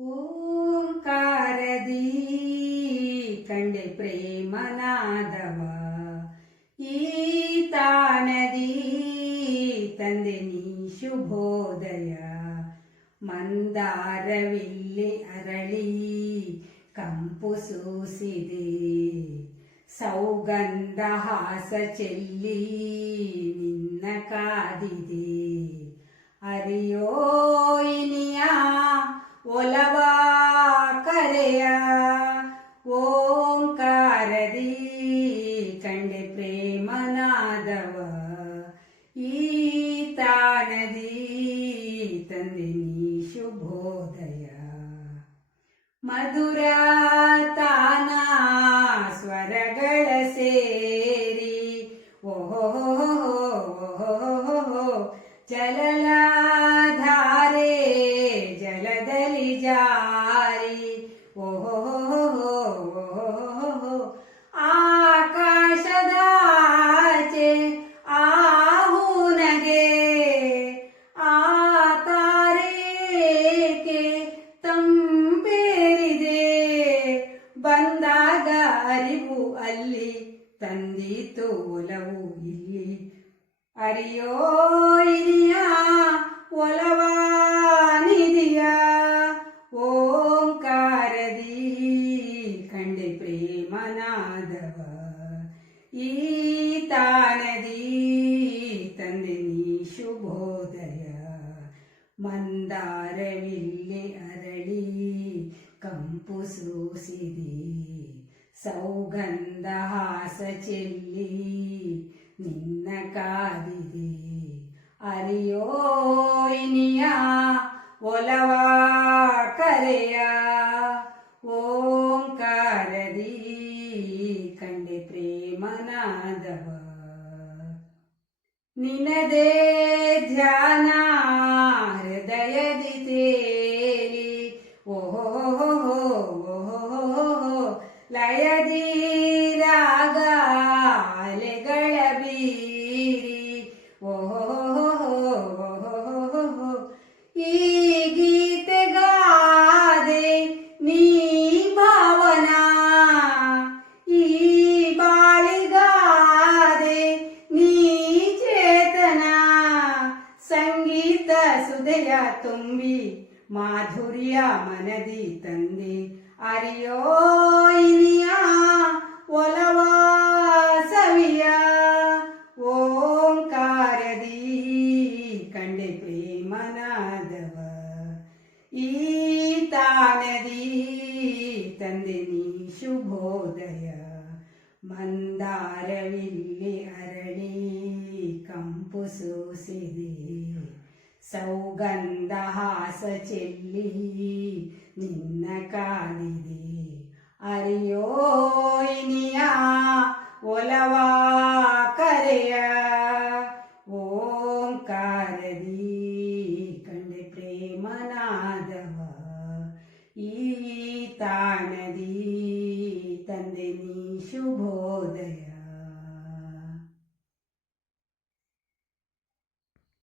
ಓಂಕಾರದಿ ಕಂಡೆ ಪ್ರೇಮನಾದವ. ಈ ತಾನದಿ ತಂದೆ ನೀ ಶುಭೋದಯ. ಮಂದಾರವಿಲ್ಲಿ ಅರಳಿ ಕಂಪು ಸೂಸಿದೆ. ಸೌಗಂಧ ಹಾಸ ಚೆಲ್ಲಿ ನಿನ್ನ ಕಾದಿದೆ. ಅರಿಯೋ ಇನಿಯ ಒಲವ ಕರೆಯ ಓಂಕಾರದಿ ಕಂಡೆ ಪ್ರೇಮನಾದವ ಈ ತಾಣದಿ ತಂದೆ ನೀ ಶುಭೋದಯ ಮಧುರ ತಾನ ಸ್ವರಗಳ ಸೇರಿ ಓಹೋ ಜಲಲಾಧಾರೆ ಜಾರಿ ಓಹೋ ಆಕಾಶದಾಚೆ ಆಹುನಗೆ ಆ ತಾರೇಕೆ ತಂಪೇರಿದೆ. ಬಂದಾಗ ಅರಿವು ಅಲ್ಲಿ ತಂದಿತು ಒಲವು ಇಲ್ಲಿ. ಅರಿಯೋ ಇನಿಯ ಒಲವ. ಈ ತಾನದಿ ತಂದೆ ನೀ ಶುಭೋದಯ ಮಂದಾರವಿಲ್ಲಿ ಅರಳಿ ಕಂಪು ಸೂಸಿದಿ. ಸೌಗಂಧ ಹಾಸ ಚೆಲ್ಲಿ ನಿನ್ನ ಕಾದಿದೆ. ಅರಿಯೋ ಇನಿಯ ಒಲವ ಕರೆಯ. ನಿನದೇ ಧ್ಯಾನ ಸುದಯ ತುಂಬಿ ಮಾಧುರ್ಯ ಮನದಿ ತಂದೆ ಅರಿಯೋ ಇನಿಯ ಒಲವ ಸವಿಯ ಓಂಕಾರದಿ ಕಂಡೆ ಪ್ರೇಮನಾದವ ಈ ತಾನದಿ ತಂದೆ ನೀ ಶುಭೋದಯ ಮಂದಾರವಿಲ್ಲಿ ಸೌಗಂಧ ಹಾಸ ಚೆಲ್ಲಿ ನಿನ್ನ ಕಾಲಿದೆ ಅರಿಯೋ ಇನಿಯ ಒಲವ ಕರೆಯ ಓಂಕಾರದಿ ಕಂಡೆ ಪ್ರೇಮನಾದವ ಈ ತಾಣದಿ ತಂದೆ ನೀ ಶುಭೋದಯ